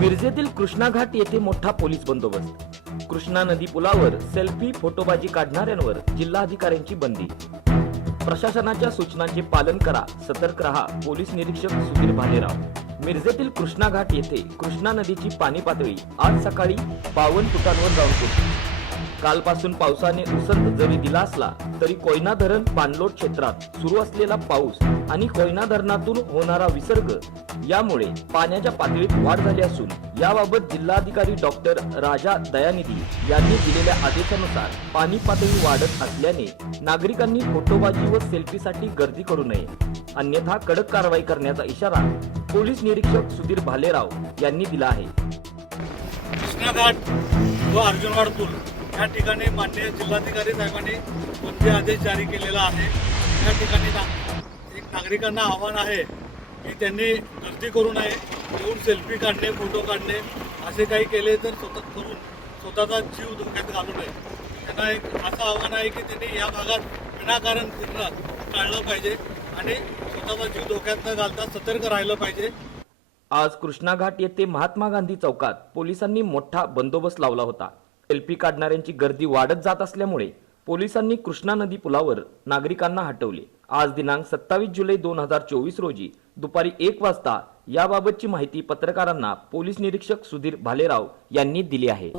कृष्णा घाट येथे मोठा पोलीस बंदोबस्त. कृष्णा नदी पुलावर सेल्फी फोटोबाजी काढणाऱ्यांवर जिल्हाधिकाऱ्यांची बंदी. प्रशासनाच्या सूचनांचे पालन करा सतर्क रहा पोलीस निरीक्षक सुधीर भालेराव. मिरजेतील कृष्णा घाट येथे कृष्णा नदीची पाणी पातळी आज सकाळी बावन्न फुटांवर जाऊन पोहोचली. कालपासून पावसाने उसंत जरी दिला असला तरी कोयना धरण पाणलोट क्षेत्रात सुरू असलेला पाऊस आणि कोयना धरणातून होणारा विसर्ग यामुळे पाण्याच्या पातळीत वाढ झाली असून याबाबत जिल्हाधिकारी डॉक्टर राजा दयानिधी यांनी दिलेल्या आदेशानुसार पाणी पातळी वाढत असल्याने नागरिकांनी फोटोबाजी व सेल्फीसाठी गर्दी करू नये. अन्यथा कडक कारवाई करण्याचा इशारा पोलीस निरीक्षक सुधीर भालेराव यांनी दिला आहे. कृष्णाघाट व अर्जुनवाड पूल. या ठिकाणी माननीय जिल्हाधिकारी साहेबांनी कोणते आदेश जारी केलेला आहे या ठिकाणी एक नागरिकांना आव्हान आहे की त्यांनी गर्दी करू नये येऊन सेल्फी काढणे फोटो काढणे असे काही केले तर स्वतः करून स्वतःचा जीव धोक्यात घालू नये. त्यांना एक असं आव्हान आहे की त्यांनी या भागात विनाकारण फिरणं टाळलं पाहिजे आणि स्वतःचा जीव धोक्यात न घालता सतर्क राहिलं पाहिजे. आज कृष्णा घाट येथे महात्मा गांधी चौकात पोलिसांनी मोठा बंदोबस्त लावला होता. सेल्फी काढणाऱ्यांची गर्दी वाढत जात असल्यामुळे पोलिसांनी कृष्णा नदी पुलावर नागरिकांना हटवले. आज दिनांक सत्तावीस जुलै दोन हजार चोवीस रोजी दुपारी एक वाजता याबाबतची माहिती पत्रकारांना पोलीस निरीक्षक सुधीर भालेराव यांनी दिली आहे.